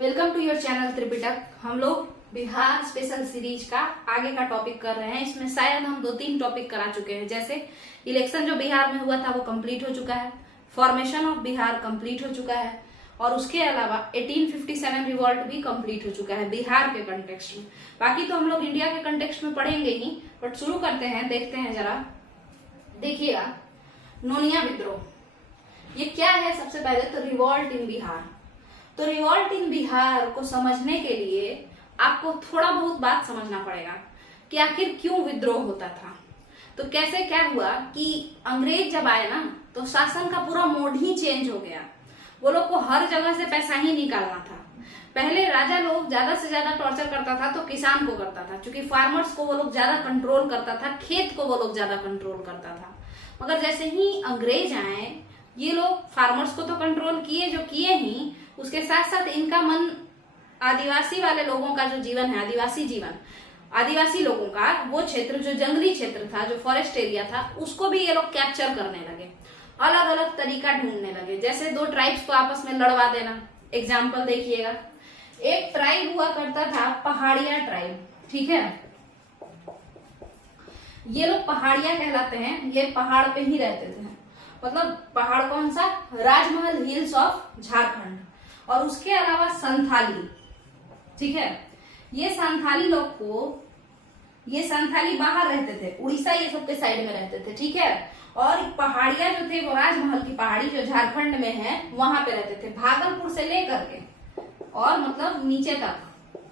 Welcome to your channel Tripitak. हम लोग Bihar special series का आगे का टॉपिक कर रहे हैं। इसमें शायद हम 2-3 टॉपिक करा चुके हैं, जैसे इलेक्शन जो बिहार में हुआ था वो कंप्लीट हो चुका है, फॉर्मेशन ऑफ बिहार कंप्लीट हो चुका है, और उसके अलावा 1857 रिवॉल्ट भी कंप्लीट हो चुका है बिहार के कंटेक्स्ट में। बाकी तो हम लोग इंडिया के कंटेक्स्ट में पढ़ेंगे ही, बट शुरू करते हैं, देखते हैं जरा। देखिएगा, नोनिया विद्रोह ये क्या है। सबसे पहले तो रिवॉल्ट इन बिहार। तो रिवॉल्ट इन बिहार को समझने के लिए आपको थोड़ा बहुत बात समझना पड़ेगा कि आखिर क्यों विद्रोह होता था। तो कैसे क्या हुआ कि अंग्रेज जब आए ना, तो शासन का पूरा मोड ही चेंज हो गया। वो लोग को हर जगह से पैसा ही निकालना था। पहले राजा लोग ज्यादा से ज्यादा टॉर्चर करता था तो किसान को करता था, क्योंकि फार्मर्स को वो लोग ज्यादा कंट्रोल करता था, खेत को वो लोग ज्यादा कंट्रोल करता था। मगर जैसे ही अंग्रेज आए, ये लोग फार्मर्स को तो कंट्रोल किए, जो किए ही, उसके साथ साथ इनका मन आदिवासी वाले लोगों का जो जीवन है, आदिवासी जीवन, आदिवासी लोगों का वो क्षेत्र जो जंगली क्षेत्र था, जो फॉरेस्ट एरिया था, उसको भी ये लोग कैप्चर करने लगे। अलग अलग तरीका ढूंढने लगे, जैसे 2 ट्राइब्स को आपस में लड़वा देना। एग्जाम्पल देखिएगा, एक ट्राइब हुआ करता था पहाड़िया ट्राइब, ठीक है। ये लोग पहाड़िया कहलाते हैं, ये पहाड़ पे ही रहते थे। मतलब पहाड़ कौन सा? राजमहल हिल्स ऑफ झारखंड। और उसके अलावा संथाली, ठीक है। ये संथाली लोग को, ये संथाली बाहर रहते थे, उड़ीसा ये सब के साइड में रहते थे, ठीक है। और पहाड़िया जो थे वो राजमहल की पहाड़ी जो झारखंड में है वहां पे रहते थे, भागलपुर से लेकर के और मतलब नीचे तक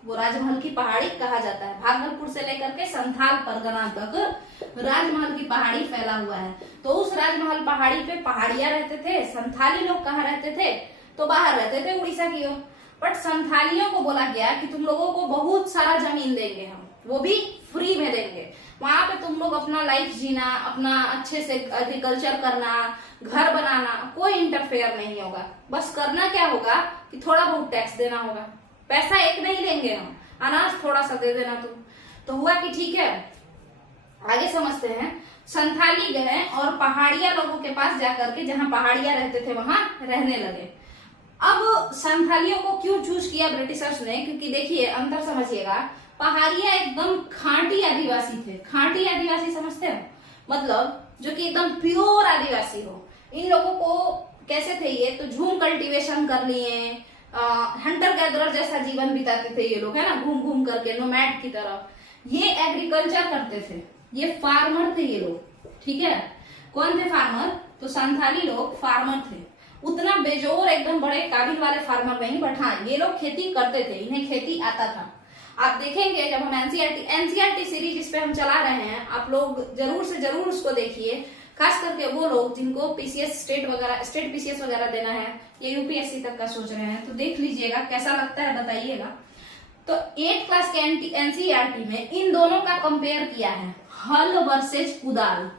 वो राजमहल की पहाड़ी कहा जाता है। भागलपुर से लेकर के संथाल परगना तक राजमहल की पहाड़ी फैला हुआ है। तो उस राजमहल पहाड़ी पे पहाड़िया रहते थे। संथाली लोग कहाँ रहते थे? तो बाहर रहते थे, उड़ीसा की ओर। बट संथालियों को बोला गया कि तुम लोगों को बहुत सारा जमीन देंगे हम, वो भी फ्री में देंगे। वहां पे तुम लोग अपना लाइफ जीना, अपना अच्छे से एग्रीकल्चर करना, घर बनाना, कोई इंटरफेयर नहीं होगा। बस करना क्या होगा कि थोड़ा बहुत टैक्स देना होगा। पैसा एक नहीं लेंगे हम, अनाज थोड़ा सा दे देना तुम। तो हुआ कि ठीक है, आगे समझते हैं। संथाली गए और पहाड़िया लोगों के पास जाकर के, जहां पहाड़िया रहते थे वहां रहने लगे। अब संथालियों को क्यों चूज किया ब्रिटिशर्स ने? क्योंकि देखिए, अंतर समझिएगा, पहाड़िया एकदम खांटी आदिवासी थे। खांटी आदिवासी समझते हो? मतलब जो कि एकदम प्योर आदिवासी हो। इन लोगों को कैसे थे ये? तो झूम कल्टीवेशन कर लिए, हंटर गैदरर जैसा जीवन बिताते थे ये लोग, है ना, घूम घूम करके नोमैड की तरह। ये एग्रीकल्चर करते थे, ये फार्मर थे ये लोग, ठीक है। कौन थे फार्मर? तो संथाली लोग फार्मर थे। उतना बेजोर एकदम बड़े काबिल वाले फार्मर नहीं, बट हाँ, ये लोग खेती करते थे, इन्हें खेती आता था। आप देखेंगे जब हम एनसीईआरटी सीरीज इस पे हम चला रहे हैं, आप लोग जरूर से जरूर उसको देखिए। खास करके वो लोग जिनको पीसीएस स्टेट पीसीएस वगैरह देना है, या यूपीएससी तक का सोच रहे हैं, तो देख लीजिएगा, कैसा लगता है बताइएगा। तो 8th क्लास के एनसीईआरटी में इन दोनों का कंपेयर किया है, हल वर्सेज कुदाल,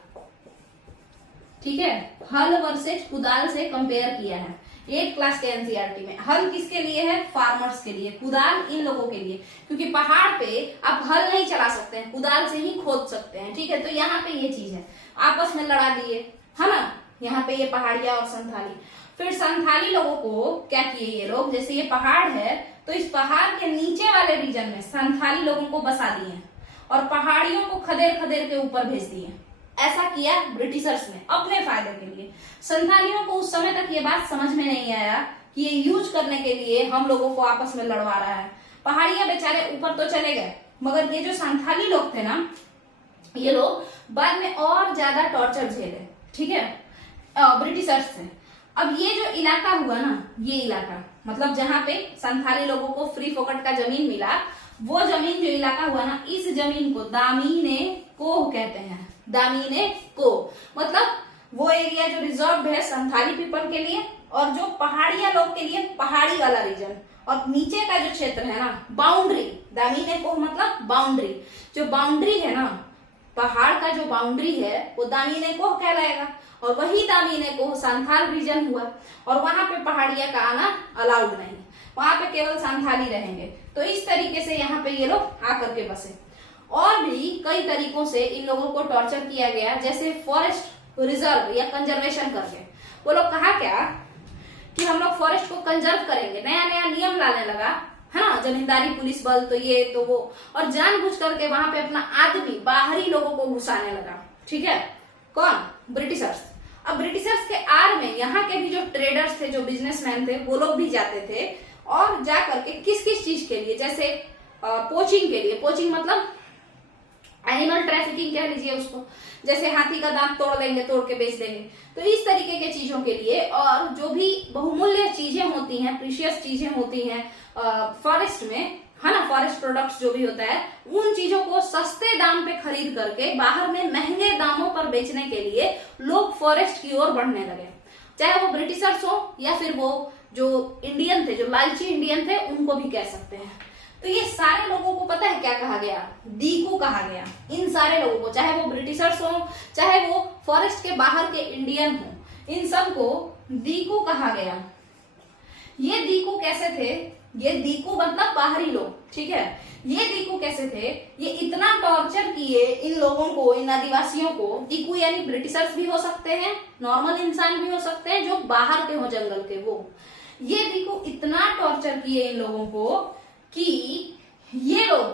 ठीक है। हल वर्सेज कुदाल से कंपेयर किया है 8th क्लास के एनसीईआरटी में। हल किसके लिए है? फार्मर्स के लिए। कुदाल इन लोगों के लिए, क्योंकि पहाड़ पे आप हल नहीं चला सकते हैं, कुदाल से ही खोद सकते हैं, ठीक है। तो यहाँ पे ये चीज है, आपस में लड़ा दिए, है ना। यहाँ पे ये पहाड़िया और संथाली। फिर संथाली लोगों को क्या किए ये लोग, जैसे ये पहाड़ है तो इस पहाड़ के नीचे वाले रीजन में संथाली लोगों को बसा दिए और पहाड़ियों को खदेड़ खदेड़ के ऊपर भेज दिए। ऐसा किया ब्रिटिशर्स ने अपने फायदे के लिए। संथालियों को उस समय तक ये बात समझ में नहीं आया कि ये यूज करने के लिए हम लोगों को आपस में लड़वा रहा है। पहाड़िया बेचारे ऊपर तो चले गए, मगर ये जो संथाली लोग थे ना, ये लोग बाद में और ज्यादा टॉर्चर झेले, ठीक है, ब्रिटिशर्स से। अब ये जो इलाका हुआ ना, ये इलाका मतलब जहां पे संथाली लोगों को फ्री फोकट का जमीन मिला, वो जमीन जो इलाका हुआ ना, इस जमीन को दामीने कोह कहते हैं। दामीने कोह मतलब वो एरिया जो रिजर्व है संथाली पीपल के लिए, और जो पहाड़िया लोग के लिए पहाड़ी वाला रीजन, और नीचे का जो क्षेत्र है ना, बाउंड्री। दामीने कोह मतलब बाउंड्री। जो बाउंड्री है ना, पहाड़ का जो बाउंड्री है वो दामीने कोह कहलाएगा, और वही दामीने कोह संथाल रीजन हुआ। और वहां पे पहाड़िया का आना अलाउड नहीं, वहां पे केवल संथाली रहेंगे। तो इस तरीके से यहाँ पे ये लोग आकर के बसे। और भी कई तरीकों से इन लोगों को टॉर्चर किया गया, जैसे फॉरेस्ट रिजर्व या कंजर्वेशन करके। वो लोग कहा क्या कि हम लोग फॉरेस्ट को कंजर्व करेंगे, नया नया नियम सिस्टम लाने लगा, है ना, जमींदारी पुलिस बल तो ये तो वो, और जानबूझ करके वहां पे अपना आदमी बाहरी लोगों को घुसाने लगा। ठीक है, कौन? ब्रिटिशर्स। अब ब्रिटिशर्स के आड़ में यहाँ के भी जो ट्रेडर्स थे, जो बिजनेसमैन थे, वो लोग भी जाते थे और जा करके किस किस चीज के लिए, जैसे पोचिंग के लिए, पोचिंग मतलब एनिमल ट्रैफिकिंग कह लीजिए उसको, जैसे हाथी का दांत तोड़ देंगे, तोड़ के बेच देंगे, तो इस तरीके के चीजों के लिए, और जो भी बहुमूल्य चीजें होती हैं, प्रीशियस चीजें होती हैं फॉरेस्ट में, है ना, फॉरेस्ट प्रोडक्ट्स जो भी होता है, उन चीजों को सस्ते दाम पे खरीद करके बाहर में महंगे दामों पर बेचने के लिए लोग फॉरेस्ट की ओर बढ़ने लगे, चाहे वो ब्रिटिशर्स हो या फिर वो जो इंडियन थे, जो लालची इंडियन थे, उनको भी कह सकते हैं। तो ये सारे लोगों को पता है क्या कहा गया? दीकू कहा गया। इन सारे लोगों को, चाहे वो ब्रिटिशर्स हो, चाहे वो फॉरेस्ट के बाहर के इंडियन हो, इन सब को दीकू कहा गया। ये दीकू कैसे थे? ये दीकू मतलब बाहरी लोग, ठीक है। ये दीकू कैसे थे? ये इतना टॉर्चर किए इन लोगों को, इन आदिवासियों को। दीकू यानी ब्रिटिशर्स भी हो सकते हैं, नॉर्मल इंसान भी हो सकते हैं जो बाहर के हो जंगल के, वो। ये दीकू इतना टॉर्चर किए इन लोगों को कि ये लोग,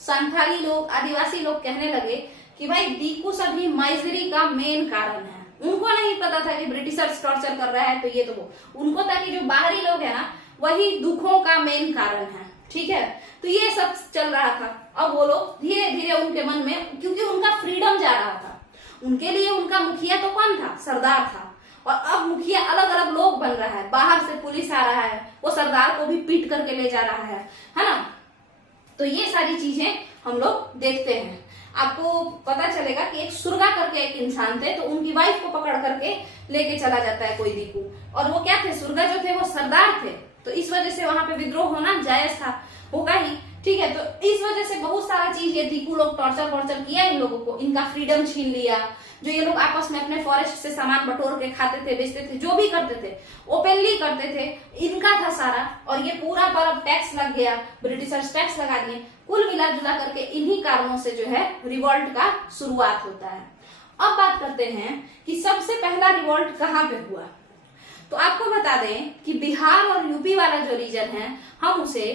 संथाली लोग, आदिवासी लोग कहने लगे कि भाई दीकू सभी माइजरी का मेन कारण है। उनको नहीं पता था कि ब्रिटिशर्स टॉर्चर कर रहा है, तो ये तो वो, उनको था कि जो बाहरी लोग है ना, वही दुखों का मेन कारण है। ठीक है, तो ये सब चल रहा था। अब वो लोग धीरे धीरे उनके मन में, क्योंकि उनका फ्रीडम जा रहा था, उनके लिए उनका मुखिया तो कौन था? सरदार था। और अब मुखिया अलग अलग लोग बन रहा है, बाहर से पुलिस आ रहा है, वो सरदार को भी पीट करके ले जा रहा है ना। तो ये सारी चीजें हम लोग देखते हैं। आपको पता चलेगा कि एक सुरगा करके एक इंसान थे, तो उनकी वाइफ को पकड़ करके लेके चला जाता है कोई दीकू, और वो क्या थे? सुरगा जो थे वो सरदार थे, तो इस वजह से वहां पे विद्रोह होना जायज था, होगा ही। ठीक है, तो इस वजह से बहुत सारा चीज ये दीकू लोग टॉर्चर किया इन लोगों को, इनका फ्रीडम छीन लिया। जो ये लोग आपस में अपने फॉरेस्ट से सामान बटोर के खाते थे, बेचते थे, जो भी करते थे, ओपनली करते थे, इनका था सारा। और ये पूरा पर टैक्स लग गया, ब्रिटिशर्स टैक्स लगा दिए। कुल मिला जुला करके इन्हीं कारणों से जो है रिवॉल्ट का शुरुआत होता है। अब बात करते हैं कि सबसे पहला रिवॉल्ट कहाँ पे हुआ। तो आपको बता दें कि बिहार और यूपी वाला जो रीजन है, हम उसे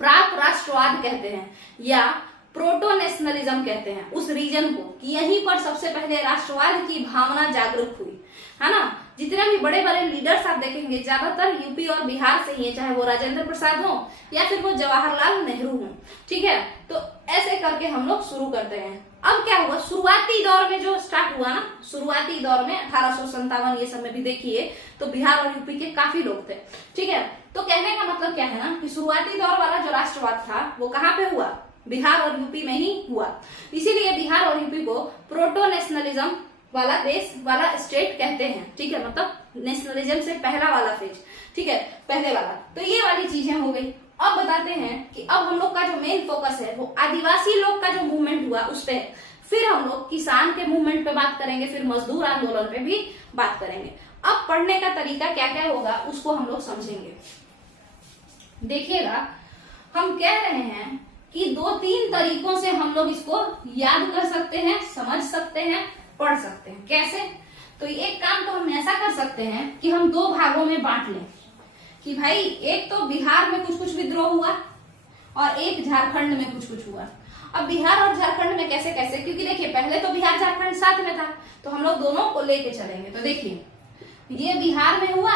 प्राक राष्ट्रवाद कहते हैं या प्रोटो नेशनलिज्म कहते हैं उस रीजन को, कि यहीं पर सबसे पहले राष्ट्रवाद की भावना जागरूक हुई, है ना। जितने भी बड़े बड़े लीडर्स आप देखेंगे ज्यादातर यूपी और बिहार से ही है, चाहे वो राजेंद्र प्रसाद हो या फिर वो जवाहरलाल नेहरू हो। ठीक है, तो ऐसे करके हम लोग शुरू करते हैं। अब क्या हुआ, शुरुआती दौर में जो स्टार्ट हुआ ना, शुरुआती दौर में 1857 ये सब में भी देखिए तो बिहार और यूपी के काफी लोग थे। ठीक है, तो कहने का मतलब क्या है ना कि शुरुआती दौर वाला जो राष्ट्रवाद था वो कहाँ पे हुआ? बिहार और यूपी में ही हुआ। इसीलिए बिहार और यूपी को प्रोटो नेशनलिज्म वाला देश वाला स्टेट कहते हैं। ठीक है, मतलब नेशनलिज्म से पहला वाला फेज, ठीक है, पहले वाला। तो ये वाली चीजें हो गई। अब बताते हैं कि अब हम लोग का जो मेन फोकस है वो आदिवासी लोग का जो मूवमेंट हुआ उस पे, फिर हम लोग किसान के मूवमेंट पे बात करेंगे, फिर मजदूर आंदोलन पे भी बात करेंगे। अब पढ़ने का तरीका क्या क्या होगा उसको हम लोग समझेंगे। देखिएगा, हम कह रहे हैं कि 2-3 तरीकों से हम लोग इसको याद कर सकते हैं, समझ सकते हैं, पढ़ सकते हैं। कैसे? तो एक काम तो हम ऐसा कर सकते हैं कि हम 2 भागों में बांट लें कि भाई एक तो बिहार में कुछ कुछ विद्रोह हुआ और एक झारखंड में कुछ कुछ हुआ। अब बिहार और झारखंड में कैसे कैसे, क्योंकि देखिए पहले तो बिहार झारखंड साथ में था, तो हम लोग दोनों को लेके चलेंगे। तो देखिए, ये बिहार में हुआ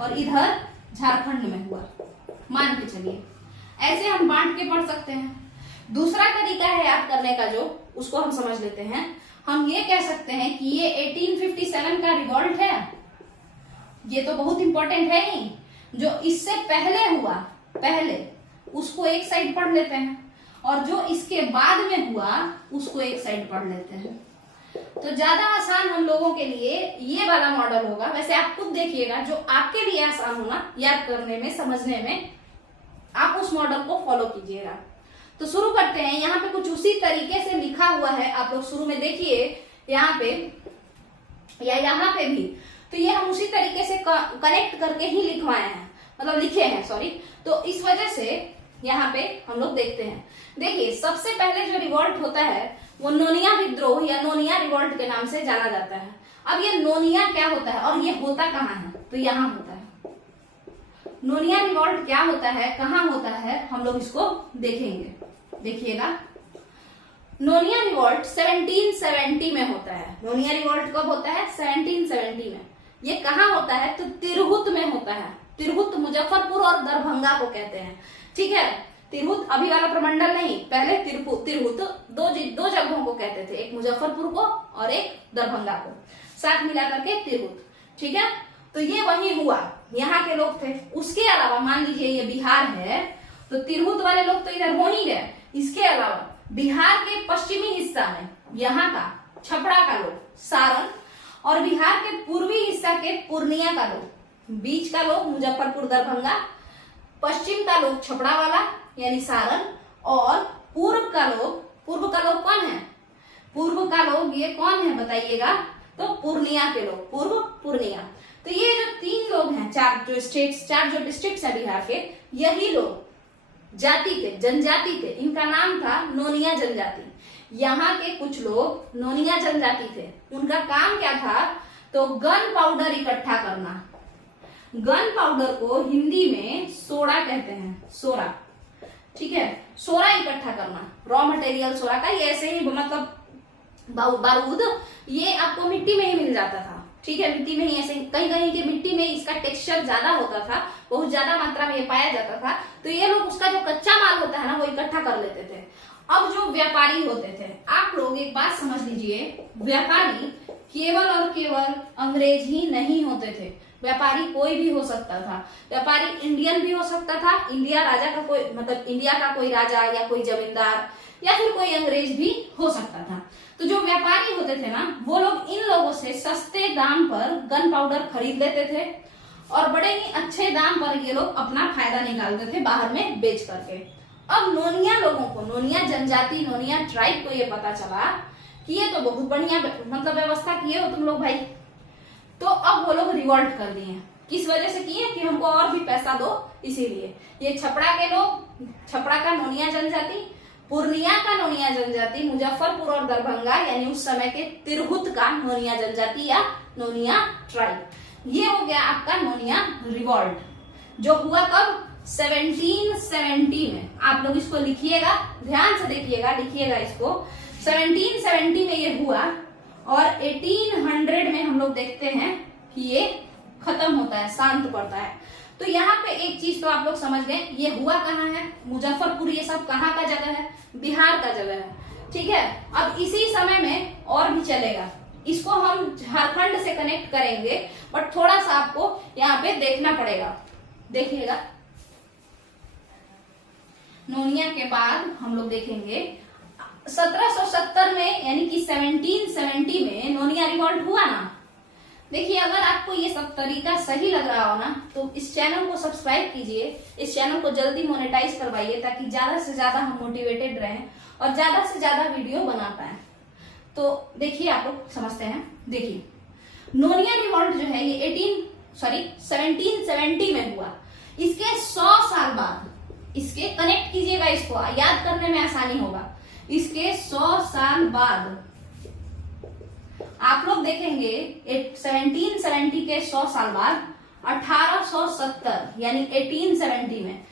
और इधर झारखंड में हुआ, मान के चलिए। ऐसे हम बांट के पढ़ सकते हैं। दूसरा तरीका है याद करने का, जो उसको हम समझ लेते हैं। हम ये कह सकते हैं कि ये 1857 का रिवॉल्ट है, ये तो बहुत इंपॉर्टेंट है ही। जो इससे पहले हुआ, पहले उसको एक साइड पढ़ लेते हैं, और जो इसके बाद में हुआ उसको एक साइड पढ़ लेते हैं। तो ज्यादा आसान हम लोगों के लिए ये वाला मॉडल होगा। वैसे आप खुद देखिएगा, जो आपके लिए आसान होना याद करने में, समझने में, आप उस मॉडल को फॉलो कीजिएगा। तो शुरू करते हैं। यहाँ पे कुछ उसी तरीके से लिखा हुआ है, आप लोग शुरू में देखिए यहाँ पे या यहाँ पे भी, तो ये हम उसी तरीके से कनेक्ट करके ही लिखवाए हैं, मतलब लिखे हैं, सॉरी। तो इस वजह से यहाँ पे हम लोग देखते हैं। देखिए, सबसे पहले जो रिवॉल्ट होता है वो नोनिया विद्रोह या नोनिया रिवॉल्ट के नाम से जाना जाता है। अब ये नोनिया क्या होता है और ये होता कहाँ है? तो यहाँ होता है। नोनिया रिवॉल्ट क्या होता है, कहाँ होता है, हम लोग इसको देखेंगे। देखिएगा, नोनिया रिवॉल्ट 1770 में होता है। नोनिया रिवॉल्ट कब होता है? 1770 में। ये कहाँ होता है? तो तिरहुत में होता है। तिरहुत मुजफ्फरपुर और दरभंगा को कहते हैं, ठीक है। तिरहुत अभी वाला प्रमंडल नहीं, पहले तिरहुत दो जगहों को कहते थे, एक मुजफ्फरपुर को और एक दरभंगा को, साथ मिला करके तिरहुत, ठीक है। तो ये वही हुआ, यहाँ के लोग थे। उसके अलावा मान लीजिए ये बिहार है, तो तिरहुत वाले लोग तो इधर हो ही गए। इसके अलावा बिहार के पश्चिमी हिस्सा में यहाँ का छपरा का लोग, सारण, और बिहार के पूर्वी हिस्सा के पूर्णिया का लोग, बीच का लोग मुजफ्फरपुर दरभंगा, पश्चिम का लोग छपरा वाला यानी सारण, और पूर्व का लोग कौन है? पूर्व का लोग ये कौन है बताइएगा? तो पूर्णिया के लोग, पूर्व पूर्णिया। तो ये जो 3 लोग हैं, 4 जो डिस्ट्रिक्ट है बिहार के, यही लोग जाति थे, जनजाति थे। इनका नाम था नोनिया जनजाति। यहाँ के कुछ लोग नोनिया जनजाति थे। उनका काम क्या था? तो गन पाउडर इकट्ठा करना। गन पाउडर को हिंदी में सोडा कहते हैं, सोडा, ठीक है। सोडा इकट्ठा करना, रॉ मटेरियल सोडा का। ये ऐसे ही मतलब बारूद, ये आपको मिट्टी में ही मिल जाता था, ठीक है। मिट्टी में ही ऐसे कहीं कहीं की मिट्टी में इसका टेक्सचर ज्यादा होता था, बहुत ज्यादा मात्रा में ये पाया जाता था। तो ये लोग उसका जो कच्चा माल होता है ना, वो इकट्ठा कर लेते थे। अब जो व्यापारी होते थे, आप लोग एक बात समझ लीजिए, व्यापारी केवल और केवल अंग्रेज ही नहीं होते थे। व्यापारी कोई भी हो सकता था। व्यापारी इंडियन भी हो सकता था, इंडिया राजा का कोई मतलब इंडिया का कोई राजा या कोई जमींदार या फिर कोई अंग्रेज भी हो सकता था। तो जो व्यापारी होते थे ना, वो लोग इन लोगों से सस्ते दाम पर गन पाउडर खरीद लेते थे और बड़े ही अच्छे दाम पर ये लोग अपना फायदा निकालते थे बाहर में बेच करके। अब नोनिया लोगों को, नोनिया जनजाति, नोनिया ट्राइब को ये पता चला कि ये तो बहुत बढ़िया मतलब व्यवस्था किए हो तुम लोग भाई। तो अब वो लोग रिवॉल्ट कर दिए। किस वजह से किए? कि हमको और भी पैसा दो, इसीलिए। ये छपरा के लोग, छपरा का नोनिया जनजाति, पूर्णिया का नोनिया जनजाति, मुजफ्फरपुर और दरभंगा यानी उस समय के तिरहुत का नोनिया जनजाति या नोनिया ट्राइब। ये हो गया आपका नोनिया रिवॉल्ट, जो हुआ कब? 1770 में। आप लोग इसको लिखिएगा, ध्यान से देखिएगा, लिखिएगा इसको। 1770 में ये हुआ और 1800 में हम लोग देखते हैं कि ये खत्म होता है, शांत पड़ता है। तो यहाँ पे एक चीज तो आप लोग समझ गए, ये हुआ कहाँ है? मुजफ्फरपुर, ये सब कहाँ का जगह है? बिहार का जगह है, ठीक है। अब इसी समय में और भी चलेगा, इसको हम झारखंड से कनेक्ट करेंगे, बट थोड़ा सा आपको यहाँ पे देखना पड़ेगा। देखिएगा, नोनिया के बाद हम लोग देखेंगे 1770 में यानी कि 1770 में नोनिया रिवॉल्ट हुआ ना। देखिए, अगर आपको ये सब तरीका सही लग रहा हो ना, तो इस चैनल को सब्सक्राइब कीजिए, इस चैनल को जल्दी मोनेटाइज करवाइए, ताकि ज्यादा से ज्यादा हम मोटिवेटेड रहें और ज्यादा से ज्यादा वीडियो बना पाए। तो देखिए, आप लोग समझते हैं। देखिए, नोनिया रिवॉल्ट जो है ये 1770 में हुआ। इसके 100 साल बाद, इसके कनेक्ट कीजिएगा, इसको याद करने में आसानी होगा। इसके 100 साल बाद आप लोग देखेंगे 1770 के 100 साल बाद 1870 यानी 1870 में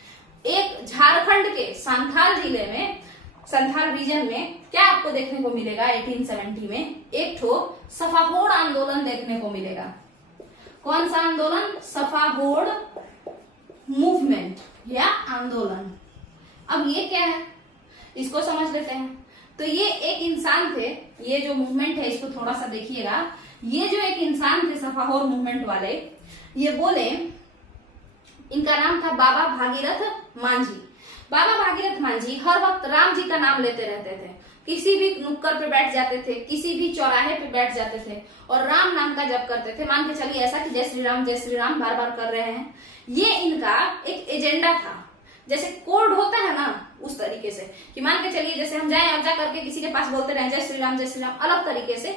एक झारखंड के संथाल जिले में, संथाल रीजन में क्या आपको देखने को मिलेगा? 1870 में एक ठो सफाहोड़ आंदोलन देखने को मिलेगा। कौन सा आंदोलन? सफाहोड़ मूवमेंट या आंदोलन। अब ये क्या है, इसको समझ लेते हैं। तो ये एक इंसान थे, ये जो मूवमेंट है इसको थोड़ा सा देखिएगा। ये जो एक इंसान थे सफाहोर मूवमेंट वाले, ये बोले, इनका नाम था बाबा भागीरथ मांझी। बाबा भागीरथ मांझी हर वक्त राम जी का नाम लेते रहते थे। किसी भी नुक्कड़ पे बैठ जाते थे, किसी भी चौराहे पे बैठ जाते थे और राम नाम का जप करते थे। मान के चलिए ऐसा कि जय श्री राम बार बार कर रहे हैं। ये इनका एक एजेंडा था, जैसे कोड होता है ना, उस तरीके से कि मान के चलिए जैसे हम जाएं और जा करके किसी के पास बोलते रहे जय श्री राम अलग तरीके से,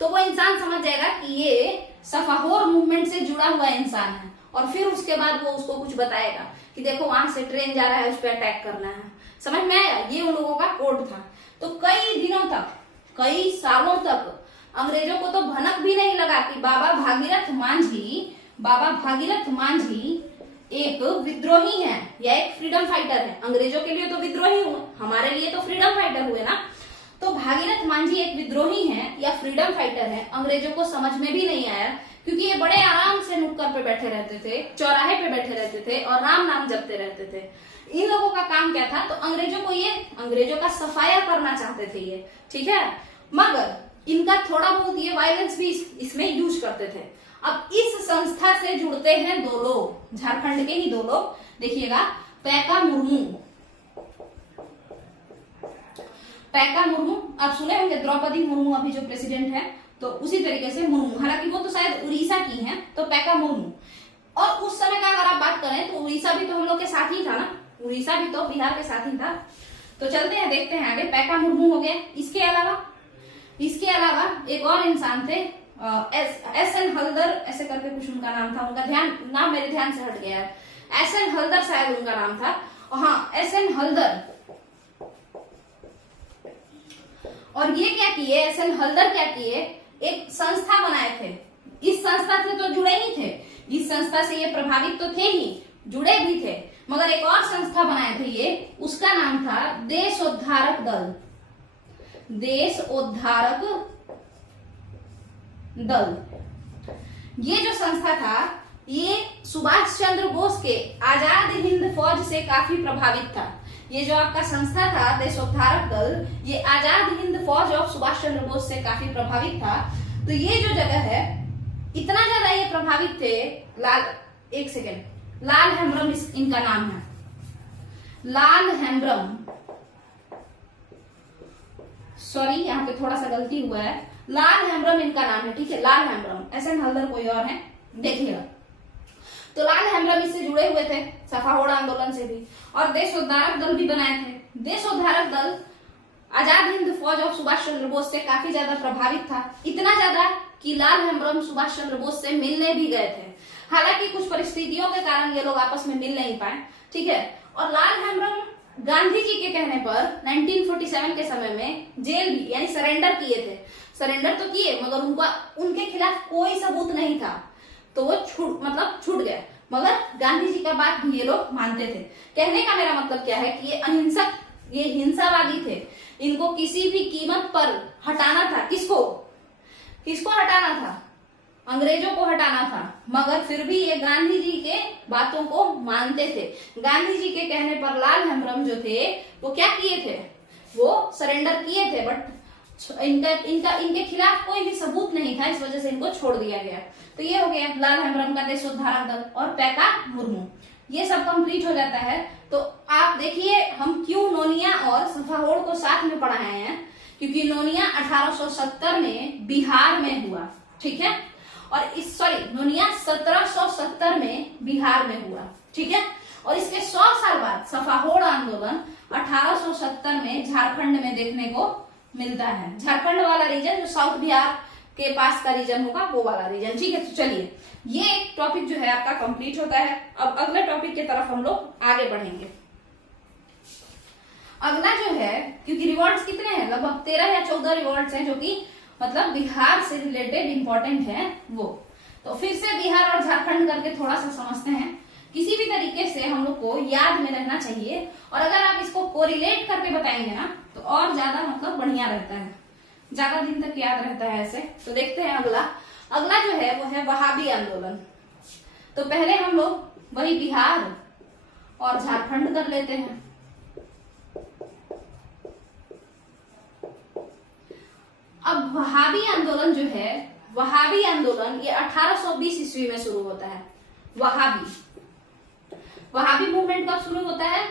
तो वो इंसान समझ जाएगा कि ये सफाहोर मूवमेंट से जुड़ा हुआ इंसान है। और फिर उसके बाद वो उसको कुछ बताएगा कि देखो वहां से ट्रेन जा रहा है, उस पर अटैक करना है। समझ में आया? ये उन लोगों का कोड था। तो कई दिनों तक, कई सालों तक अंग्रेजों को तो भनक भी नहीं लगा कि बाबा भागीरथ मांझी एक विद्रोही है या एक फ्रीडम फाइटर है। अंग्रेजों के लिए तो विद्रोही हुए, हमारे लिए तो फ्रीडम फाइटर हुए ना। तो भागीरथ मांझी एक विद्रोही है या फ्रीडम फाइटर है, अंग्रेजों को समझ में भी नहीं आया, क्योंकि ये बड़े आराम से नुक्कड़ पे बैठे रहते थे, चौराहे पे बैठे रहते थे और राम नाम जपते रहते थे। इन लोगों का काम क्या था, तो अंग्रेजों का सफाया करना चाहते थे ये, ठीक है। मगर इनका थोड़ा बहुत ये वायलेंस भी इसमें यूज करते थे। अब इस संस्था से जुड़ते हैं दो लोग, झारखंड के ही दो लोग, देखिएगा, पैका मुर्मू। पैका मुर्मू आप सुने होंगे, द्रौपदी मुर्मू अभी जो प्रेसिडेंट है, तो उसी तरीके से मुर्मू, हालांकि वो तो शायद उड़ीसा की हैं, तो पैका मुर्मू। और उस समय का अगर आप बात करें तो उड़ीसा भी तो हम लोग के साथ ही था ना, उड़ीसा भी तो बिहार के साथ ही था। तो चलते हैं, देखते हैं आगे। पैका मुर्मू हो गए। इसके अलावा एक और इंसान थे, एस.एन. हल्दर, ऐसे करके कुछ उनका नाम था, उनका नाम मेरे ध्यान से हट गया है, एस.एन. हल्दर शायद उनका नाम था। हाँ, एस.एन. हल्दर। और ये क्या किए, एस.एन. हल्दर क्या किए, एक संस्था बनाए थे। इस संस्था से तो जुड़े ही थे, इस संस्था से ये प्रभावित तो थे ही, जुड़े भी थे, मगर एक और संस्था बनाए थे ये, उसका नाम था देशोद्धारक दल। देशोद्धारक दल। ये जो संस्था था, ये सुभाष चंद्र बोस के आजाद हिंद फौज से काफी प्रभावित था। ये जो आपका संस्था था देशोद्धारक दल, ये आजाद हिंद फौज ऑफ सुभाष चंद्र बोस से काफी प्रभावित था। तो ये जो जगह है, इतना ज्यादा ये प्रभावित थे, लाल हेम्ब्रम इनका नाम है, लाल हेम्ब्रम, सॉरी यहाँ पे थोड़ा सा गलती हुआ है, लाल हेम्ब्रम इनका नाम है, ठीक है, लाल हेम्ब्रम। एस.एन. हल्दर कोई और है, देखिएगा। तो लाल हेम्ब्रम इससे जुड़े हुए थे, सफाहोड़ आंदोलन से भी, और देशोद्धारक दल भी बनाए थे। देशोद्धारक दल आजाद हिंद फौज ऑफ सुभाष चंद्र बोस से काफी ज्यादा प्रभावित था, इतना ज्यादा कि लाल हेम्ब्रम सुभाष चंद्र बोस से मिलने भी गए थे। हालांकि कुछ परिस्थितियों के कारण ये लोग आपस में मिल नहीं पाए, ठीक है। और लाल हेम्ब्रम गांधी जी के कहने पर 1947 के समय में जेल भी, यानी सरेंडर किए थे। सरेंडर तो किए, मगर उनके खिलाफ कोई सबूत नहीं था, तो वो छूट गए। मगर गांधी जी का बात भी ये लोग मानते थे। कहने का मेरा मतलब क्या है कि ये अहिंसक, ये हिंसावादी थे, इनको किसी भी कीमत पर हटाना था। किसको हटाना था? अंग्रेजों को हटाना था। मगर फिर भी ये गांधी जी के बातों को मानते थे। गांधी जी के कहने पर लाल हेम्ब्रम जो थे वो क्या किए थे, वो सरेंडर किए थे, बट इनके खिलाफ कोई भी सबूत नहीं था, इस वजह से इनको छोड़ दिया गया। तो ये हो गया लाल हेम्ब्रम का देशोद्धारक दल और पैका मुर्मू। ये सब कंप्लीट हो जाता है। तो आप देखिए हम क्यों नोनिया और सफाहोड़ को साथ में पढ़ाए हैं, क्योंकि नोनिया 1870 में बिहार में हुआ, ठीक है, और नोनिया 1770 में बिहार में हुआ, ठीक है। और इसके 100 साल बाद सफाहोड़ आंदोलन 1870 में झारखंड में देखने को मिलता है। झारखंड वाला रीजन जो साउथ बिहार के पास का रीजन होगा, वो वाला रीजन, ठीक है। तो चलिए, ये टॉपिक जो है आपका कंप्लीट होता है। अब अगले टॉपिक की तरफ हम लोग आगे बढ़ेंगे। अगला जो है, क्योंकि रिवॉर्ड्स कितने हैं, लगभग 13 या 14 रिवॉर्ड्स हैं, जो कि मतलब बिहार से रिलेटेड इंपॉर्टेंट है वो। तो फिर से बिहार और झारखंड करके थोड़ा सा समझते हैं। किसी भी तरीके से हम लोग को याद में रहना चाहिए, और अगर आप इसको कोरिलेट करके बताएंगे ना, तो और ज्यादा मतलब बढ़िया रहता है, ज्यादा दिन तक याद रहता है ऐसे। तो देखते हैं अगला जो है वो है वहाबी आंदोलन। तो पहले हम लोग वही बिहार और झारखंड कर लेते हैं। अब वहाबी आंदोलन जो है, वहाबी आंदोलन ये 1820 ईस्वी में शुरू होता है। वहाबी मूवमेंट कब शुरू होता है?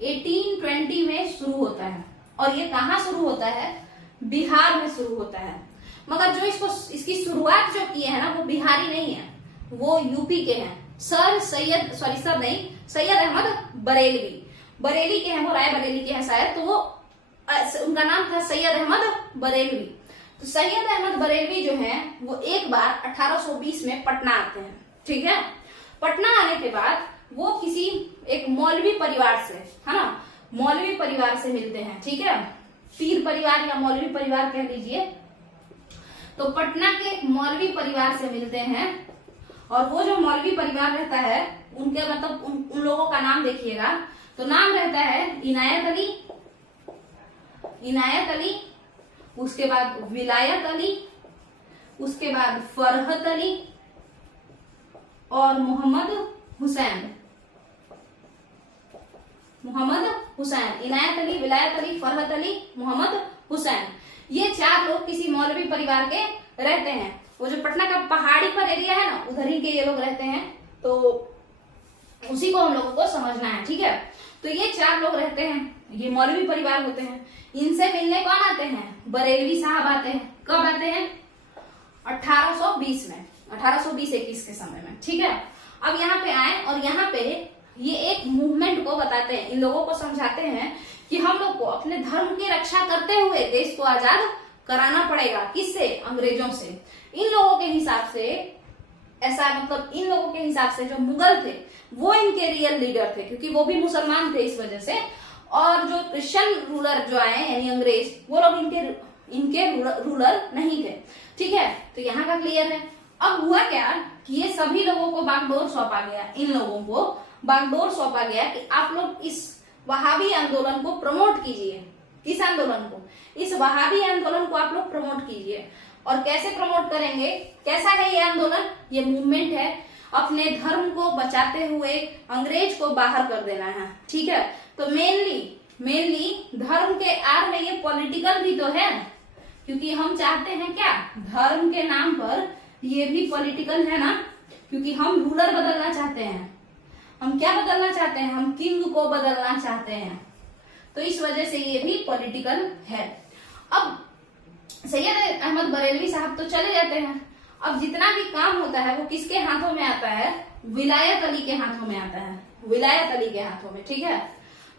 1820 में शुरू होता है। और ये कहाँ शुरू होता है? बिहार में शुरू होता है। मगर जो इसकी शुरुआत जो की है ना, वो बिहारी नहीं है, वो यूपी के हैं। सैयद अहमद बरेली के हैं, वो रायबरेली के हैं शायद, तो वो उनका नाम था सैयद अहमद बरेलवी। तो सैयद अहमद बरेलवी जो है वो एक बार 1820 में पटना आते हैं, ठीक है। पटना आने के बाद वो किसी एक मौलवी परिवार से, है ना, मौलवी परिवार से मिलते हैं, ठीक है, पीर परिवार या मौलवी परिवार कह लीजिए। तो पटना के मौलवी परिवार से मिलते हैं, और वो जो मौलवी परिवार रहता है उनके मतलब उन लोगों का नाम देखिएगा तो नाम रहता है इनायत अली, उसके बाद विलायत अली, उसके बाद फरहत अली और मोहम्मद हुसैन। इनायत अली, विलायत अली, फरहत अली, मोहम्मद हुसैन, ये 4 लोग किसी मौलवी परिवार के रहते हैं। वो जो पटना का पहाड़ी पर एरिया है ना, उधर ही के ये लोग रहते हैं, तो उसी को हम लोगों को समझना है, ठीक है। तो ये 4 लोग रहते हैं, ये मौलवी परिवार होते हैं। इनसे मिलने कौन आते हैं? बरेलवी साहब आते हैं। कब आते हैं? 1820 में, 1820-21 के समय में, ठीक है। अब यहाँ पे आए और यहाँ पे ये एक मूवमेंट को बताते हैं, इन लोगों को समझाते हैं कि हम लोग को अपने धर्म की रक्षा करते हुए देश को आजाद कराना पड़ेगा। किससे? अंग्रेजों से। इन लोगों के हिसाब से ऐसा, मतलब इन लोगों के हिसाब से जो मुगल थे वो इनके रियल लीडर थे, क्योंकि वो भी मुसलमान थे इस वजह से। और जो क्रिश्चियन रूलर जो आए यानी अंग्रेज, वो लोग इनके रूलर नहीं थे, ठीक है। तो यहाँ का क्लियर है। अब हुआ क्या कि ये सभी लोगों को बागडोर सौंपा गया, इन लोगों को बागडोर सौंपा गया कि आप लोग इस वहाबी आंदोलन को प्रमोट कीजिए। किस आंदोलन को? इस वहाबी आंदोलन को आप लोग प्रमोट कीजिए। और कैसे प्रमोट करेंगे? कैसा है ये आंदोलन? ये मूवमेंट है अपने धर्म को बचाते हुए अंग्रेज को बाहर कर देना है, ठीक है। तो मेनली धर्म के आड़ में ये पॉलिटिकल भी तो है, क्योंकि हम चाहते हैं क्या? धर्म के नाम पर ये भी पॉलिटिकल है ना, क्योंकि हम रूलर बदलना चाहते हैं। हम क्या बदलना चाहते हैं? हम किंग को बदलना चाहते हैं। तो इस वजह से ये भी पॉलिटिकल है। अब सैयद अहमद बरेलवी साहब तो चले जाते हैं। अब जितना भी काम होता है वो किसके हाथों में आता है? विलायत अली के हाथों में आता है, विलायत अली के हाथों में, ठीक है।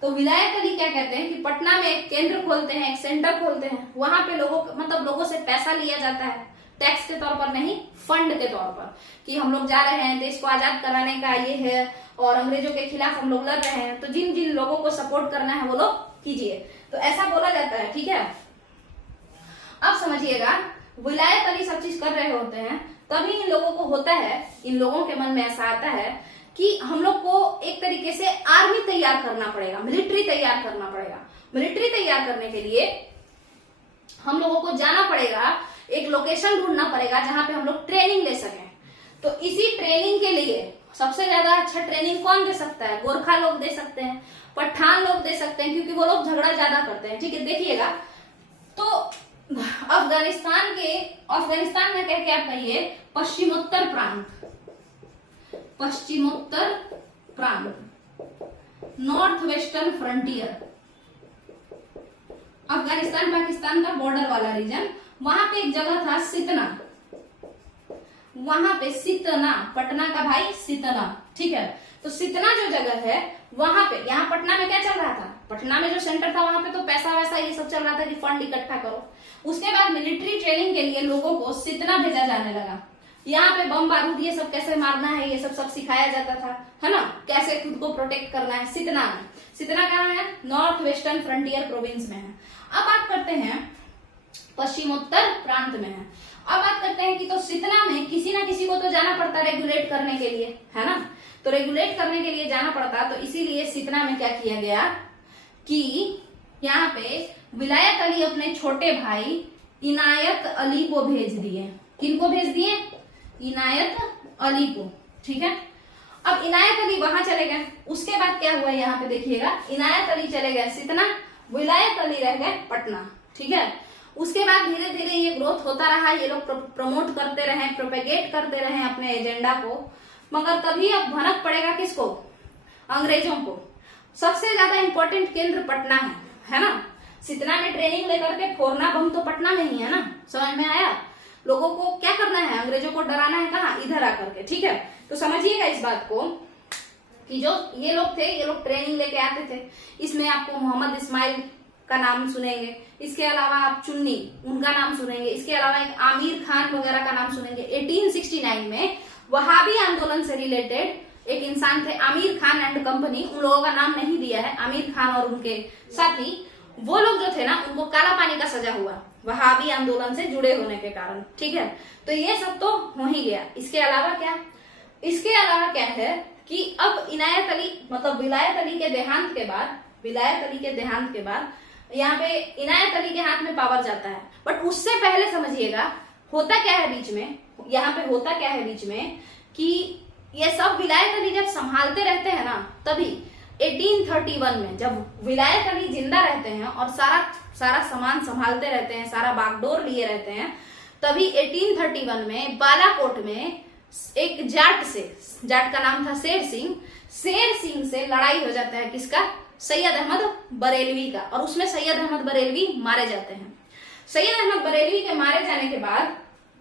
तो विलायत अली क्या कहते हैं कि पटना में एक केंद्र खोलते हैं, एक सेंटर खोलते हैं। वहां पे लोगों से पैसा लिया जाता है, टैक्स के तौर पर नहीं, फंड के तौर पर, कि हम लोग जा रहे हैं देश को आजाद कराने का ये है और अंग्रेजों के खिलाफ हम लोग लड़ रहे हैं, तो जिन जिन लोगों को सपोर्ट करना है वो लोग कीजिए। तो ऐसा बोला जाता है, ठीक है। अब समझिएगा, विलायत अली सब चीज कर रहे होते हैं, तभी इन लोगों को होता है, इन लोगों के मन में ऐसा आता है कि हम लोग को एक तरीके से आर्मी तैयार करना पड़ेगा, मिलिट्री तैयार करना पड़ेगा। मिलिट्री तैयार करने के लिए हम लोगों को जाना पड़ेगा, एक लोकेशन ढूंढना पड़ेगा जहां पे हम लोग ट्रेनिंग ले सकें। तो इसी ट्रेनिंग के लिए सबसे ज्यादा अच्छा ट्रेनिंग कौन दे सकता है? गोरखा लोग दे सकते हैं, पठान लोग दे सकते हैं, क्योंकि वो लोग झगड़ा ज्यादा करते हैं, ठीक है। देखिएगा, तो अफगानिस्तान में क्या क्या कहिए? पश्चिमोत्तर प्रांत, north western frontier, Afghanistan Pakistan का बॉर्डर वाला रीजन। वहां पे एक जगह था सितना, वहां पे सितना, पटना का भाई सितना, ठीक है। तो सितना जो जगह है वहां पे, यहाँ पटना में क्या चल रहा था? पटना में जो सेंटर था वहां पे तो पैसा वैसा ये सब चल रहा था कि फंड इकट्ठा करो। उसके बाद मिलिट्री ट्रेनिंग के लिए लोगों को सितना भेजा जाने लगा। यहाँ पे बम बारूद ये सब कैसे मारना है ये सब सिखाया जाता था, है ना, कैसे खुद को प्रोटेक्ट करना है। सितना में, सितना कहाँ है? नॉर्थ वेस्टर्न फ्रंटियर प्रोविंस में है। अब बात करते हैं पश्चिमोत्तर प्रांत में है। अब बात करते हैं कि तो सितना में किसी ना किसी को तो जाना पड़ता रेगुलेट करने के लिए, है ना। तो रेगुलेट करने के लिए जाना पड़ता, तो इसीलिए सितना में क्या किया गया कि यहाँ पे विलायत अली अपने छोटे भाई इनायत अली को भेज दिए। किनको भेज दिए? इनायत अली को, ठीक है। अब इनायत अली वहां चले गए। उसके बाद क्या हुआ यहाँ पे देखिएगा, इनायत अली चले गए सितना, विलायत अली रह गए पटना, ठीक है। उसके बाद धीरे धीरे ये ग्रोथ होता रहा, ये लोग प्रमोट करते रहे, प्रोपेगेट करते रहे अपने एजेंडा को, मगर तभी अब भनक पड़ेगा किसको? अंग्रेजों को। सबसे ज्यादा इंपॉर्टेंट केंद्र पटना है ना। सितना में ट्रेनिंग लेकर के फोड़ना बम तो पटना में ही है ना, समझ में आया। लोगों को क्या करना है? अंग्रेजों को डराना है, कहाँ? इधर आकर के, ठीक है। तो समझिएगा इस बात को कि जो ये लोग थे, ये लोग ट्रेनिंग लेके आते थे। इसमें आपको मोहम्मद इस्माइल का नाम सुनेंगे, इसके अलावा आप चुन्नी उनका नाम सुनेंगे, इसके अलावा एक आमिर खान वगैरह का नाम सुनेंगे। 1869 में वहाबी आंदोलन से रिलेटेड एक इंसान थे आमिर खान एंड कंपनी, उन लोगों का नाम नहीं दिया है, आमिर खान और उनके साथी, वो लोग जो थे ना उनको काला पानी का सजा हुआ वहाबी आंदोलन से जुड़े होने के कारण, ठीक है। तो ये सब तो हो ही गया। इसके अलावा क्या? इसके अलावा क्या है कि अब इनायत अली मतलब विलायत अली के देहांत के बाद यहाँ पे इनायत अली के हाथ में पावर जाता है। बट उससे पहले समझिएगा होता क्या है बीच में, यहाँ पे होता क्या है बीच में कि ये सब विलायत अली जब संभालते रहते हैं ना, तभी 1831 में जब विलायत अली जिंदा रहते हैं और सारा सामान संभालते रहते हैं, सारा बागडोर लिए रहते हैं, तभी 1831 में बालाकोट में एक जाट का नाम था शेर सिंह से लड़ाई हो जाता है। किसका? सैयद अहमद बरेलवी का। और उसमें सैयद अहमद बरेलवी मारे जाते हैं। सैयद अहमद बरेलवी के मारे जाने के बाद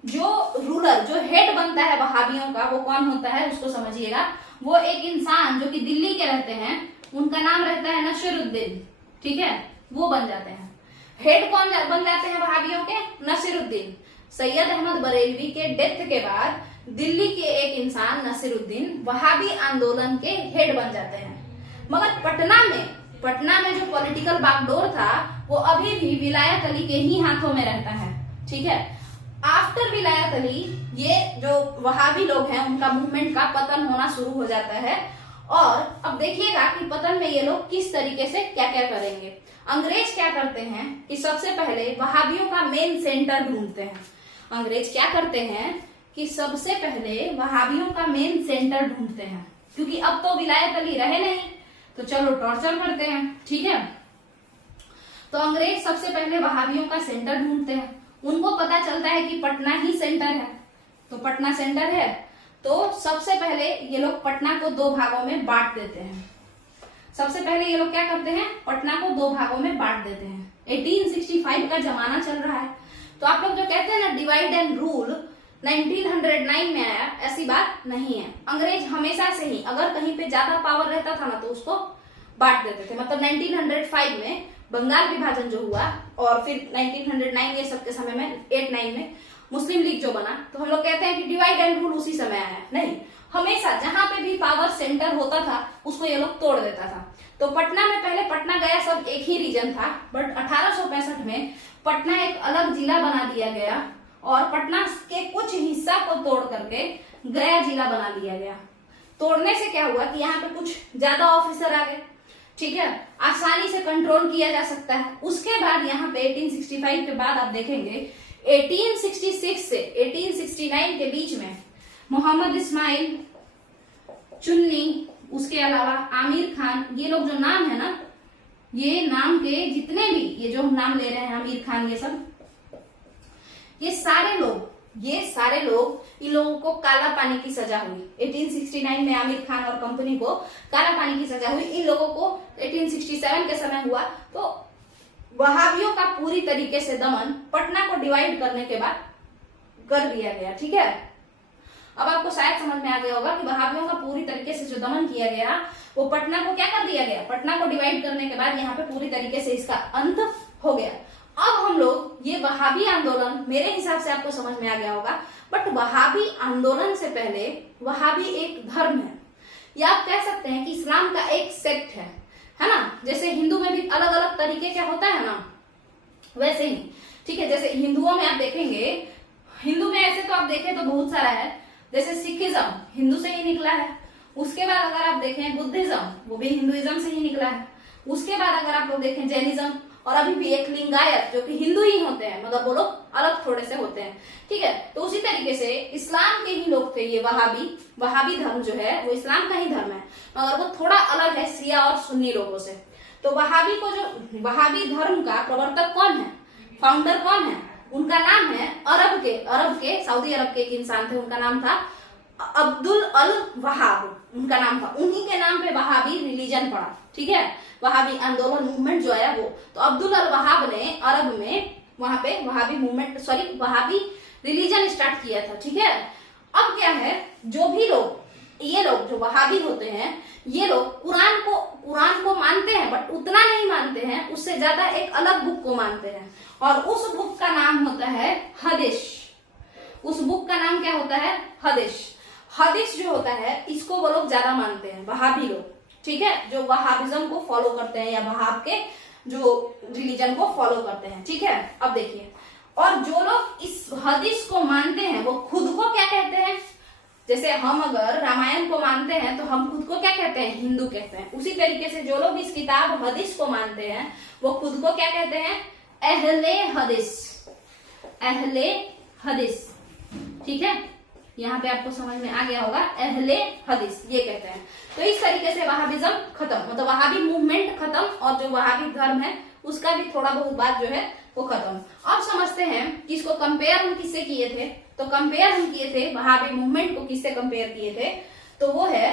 जो रूलर, जो हेड बनता है वहाबियों का, वो कौन होता है उसको समझिएगा। वो एक इंसान जो कि दिल्ली के रहते हैं, उनका नाम रहता है नसीरुद्दीन, ठीक है, वो बन जाते हैं। हेड कौन बन जाते हैं वहाबियों के? नसीरुद्दीन। सैयद अहमद बरेलवी के डेथ के बाद दिल्ली के एक इंसान नसीरुद्दीन वहाबी आंदोलन के हेड बन जाते हैं। मगर पटना में जो पॉलिटिकल बागडोर था वो अभी भी विलायत अली के ही हाथों में रहता है, ठीक है। आफ्टर विलायत अली ये जो वहाबी लोग हैं उनका मूवमेंट का पतन होना शुरू हो जाता है। और अब देखिएगा कि पतन में ये लोग किस तरीके से क्या क्या करेंगे। अंग्रेज क्या करते हैं कि सबसे पहले वहाबियों का मेन सेंटर ढूंढते हैं। अंग्रेज क्या करते हैं कि सबसे पहले वहाबियों का मेन सेंटर ढूंढते हैं, क्योंकि अब तो विलायत अली रहे नहीं, तो चलो टॉर्चर करते हैं, ठीक है। तो अंग्रेज सबसे पहले वहाबियों का सेंटर ढूंढते हैं। उनको पता चलता है कि पटना ही सेंटर है, तो पटना सेंटर है, तो सबसे पहले ये लोग पटना को 2 भागों में बांट देते हैं। सबसे पहले ये लोग क्या करते हैं? पटना को 2 भागों में बांट देते हैं। 1865 का जमाना चल रहा है, तो आप लोग जो कहते हैं ना डिवाइड एंड रूल 1909 में आया, ऐसी बात नहीं है। अंग्रेज हमेशा से ही अगर कहीं पे ज्यादा पावर रहता था ना तो उसको बांट देते थे। मतलब 1905 में बंगाल विभाजन जो हुआ और फिर 1909 ये सब के समय में 8-9 में मुस्लिम लीग जो बना, तो हम लोग कहते हैं कि डिवाइड एंड रूल उसी समय आया। नहीं, हमेशा जहां पे भी पावर सेंटर होता था उसको ये लोग तोड़ देता था। तो पटना में पहले पटना गया सब एक ही रीजन था, बट 1865 में पटना एक अलग जिला बना दिया गया और पटना के कुछ हिस्सा को तोड़ करके गया जिला बना लिया गया। तोड़ने से क्या हुआ कि यहाँ पे कुछ ज्यादा ऑफिसर आ गए, ठीक है, आसानी से कंट्रोल किया जा सकता है। उसके बाद यहाँ पे 1865 के बाद आप देखेंगे 1866 से 1869 के बीच में मोहम्मद इस्माइल, चुन्नी, उसके अलावा आमिर खान, ये लोग जो नाम है ना, ये नाम के जितने भी ये जो नाम ले रहे हैं आमिर खान, ये सब ये सारे लोग इन लोगों को काला पानी की सजा हुई। 1869 में आमिर खान और कंपनी को काला पानी की सजा हुई। इन लोगों को 1867 के समय हुआ। तो वहाबियों का पूरी तरीके से दमन पटना को डिवाइड करने के बाद कर दिया गया, ठीक है। अब आपको शायद समझ में आ गया होगा कि वहाबियों का पूरी तरीके से जो दमन किया गया वो पटना को क्या कर दिया गया, पटना को डिवाइड करने के बाद यहाँ पे पूरी तरीके से इसका अंत हो गया। अब हम लोग ये वहाबी आंदोलन, मेरे हिसाब से आपको समझ में आ गया होगा, बट वहाबी आंदोलन से पहले वहाबी एक धर्म है, या आप कह सकते हैं कि इस्लाम का एक सेक्ट है ना। जैसे हिंदू में भी अलग अलग तरीके क्या होता है ना, वैसे ही, ठीक है। जैसे हिंदुओं में आप देखेंगे, हिंदू में ऐसे तो आप देखें तो बहुत सारा है। जैसे सिखिज्म हिंदू से ही निकला है। उसके बाद अगर आप देखें बुद्धिज्म, वो भी हिंदुइज्म से ही निकला है। उसके बाद अगर आप लोग देखें जैनिज्म, और अभी भी एक लिंगायत जो कि हिंदू ही होते हैं, मतलब वो लोग अलग थोड़े से होते हैं, ठीक है। तो उसी तरीके से इस्लाम के ही लोग थे ये वहाबी धर्म जो है वो इस्लाम का ही धर्म है, मगर वो थोड़ा अलग है शिया और सुन्नी लोगों से। तो वहाबी धर्म का प्रवर्तक कौन है, फाउंडर कौन है, उनका नाम है अरब के सऊदी अरब के एक इंसान थे, उनका नाम था अब्दुल अल वहाब, उनका नाम था। उन्हीं के नाम पे वहाबी रिलीजन पड़ा, ठीक है, वहाबी आंदोलन मूवमेंट जो आया वो। तो अब्दुल अल वहाब ने अरब में वहां पे वहाबी रिलीजन स्टार्ट किया था, ठीक है। अब क्या है, जो भी लोग ये लोग जो वहाबी होते हैं, ये लोग कुरान को मानते हैं, बट उतना नहीं मानते हैं, उससे ज्यादा एक अलग बुक को मानते हैं, और उस बुक का नाम होता है हदीस। उस बुक का नाम क्या होता है, हदीस जो होता है, इसको वो लोग ज्यादा मानते हैं, वहाबी लोग, ठीक है, जो वहाबिज्म को फॉलो करते हैं या वहाब के जो रिलीजन को फॉलो करते हैं, ठीक है। अब देखिए, और जो लोग इस हदीस को मानते हैं वो खुद को क्या कहते हैं, जैसे हम अगर रामायण को मानते हैं तो हम खुद को क्या कहते हैं, हिंदू कहते हैं। उसी तरीके से जो लोग इस किताब हदीस को मानते हैं वो खुद को क्या कहते हैं, अहले हदीस, अहले हदीस। ठीक है, यहाँ पे आपको समझ में आ गया होगा, अहले हदीस ये कहते हैं। तो इस तरीके से वहाबिज्म खत्म, मतलब वहाबी मूवमेंट खत्म और जो वहाबी धर्म है उसका भी थोड़ा बहुत बात जो है वो खत्म। अब समझते हैं कि इसको कंपेयर हम किससे किए थे। तो कंपेयर हम किए थे वहाबी मूवमेंट को किससे कंपेयर किए थे, तो वो है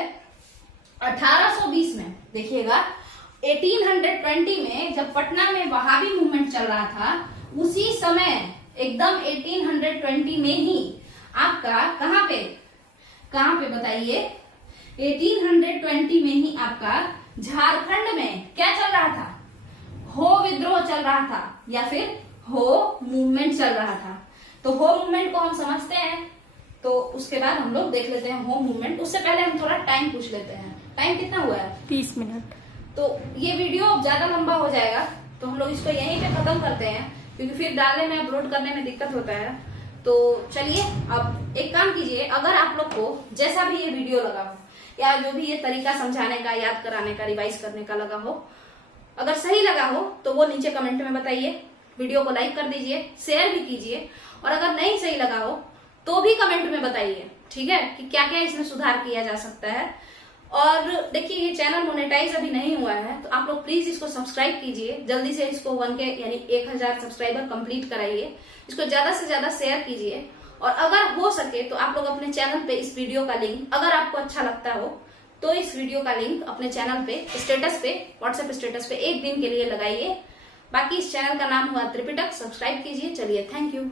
1820 में। देखिएगा 1820 में जब पटना में वहाबी मूवमेंट चल रहा था, उसी समय एकदम 1820 में ही आपका कहाँ पे बताइए, 1820 में ही आपका झारखंड में क्या चल रहा था, हो विद्रोह चल रहा था या फिर हो मूवमेंट चल रहा था। तो हो मूवमेंट को हम समझते हैं, तो उसके बाद हम लोग देख लेते हैं हो मूवमेंट। उससे पहले हम थोड़ा टाइम पूछ लेते हैं। टाइम कितना हुआ है, 30 मिनट। तो ये वीडियो ज्यादा लंबा हो जाएगा तो हम लोग इसको यहीं पे खत्म करते हैं, क्योंकि फिर डालने में अपलोड करने में दिक्कत होता है। तो चलिए अब एक काम कीजिए, अगर आप लोग को जैसा भी ये वीडियो लगा हो या जो भी ये तरीका समझाने का, याद कराने का, रिवाइज करने का लगा हो, अगर सही लगा हो तो वो नीचे कमेंट में बताइए। वीडियो को लाइक कर दीजिए, शेयर भी कीजिए, और अगर नहीं सही लगा हो तो भी कमेंट में बताइए, ठीक है, कि क्या क्या इसमें सुधार किया जा सकता है। और देखिए ये चैनल मोनेटाइज अभी नहीं हुआ है, तो आप लोग प्लीज इसको सब्सक्राइब कीजिए, जल्दी से इसको 1K यानी 1000 सब्सक्राइबर कंप्लीट कराइए, इसको ज्यादा से ज्यादा शेयर कीजिए। और अगर हो सके तो आप लोग अपने चैनल पे इस वीडियो का लिंक, अगर आपको अच्छा लगता हो तो इस वीडियो का लिंक अपने चैनल पे स्टेटस पे, व्हाट्सएप स्टेटस पे 1 दिन के लिए लगाइए। बाकी इस चैनल का नाम हुआ त्रिपिटक, सब्सक्राइब कीजिए। चलिए, थैंक यू।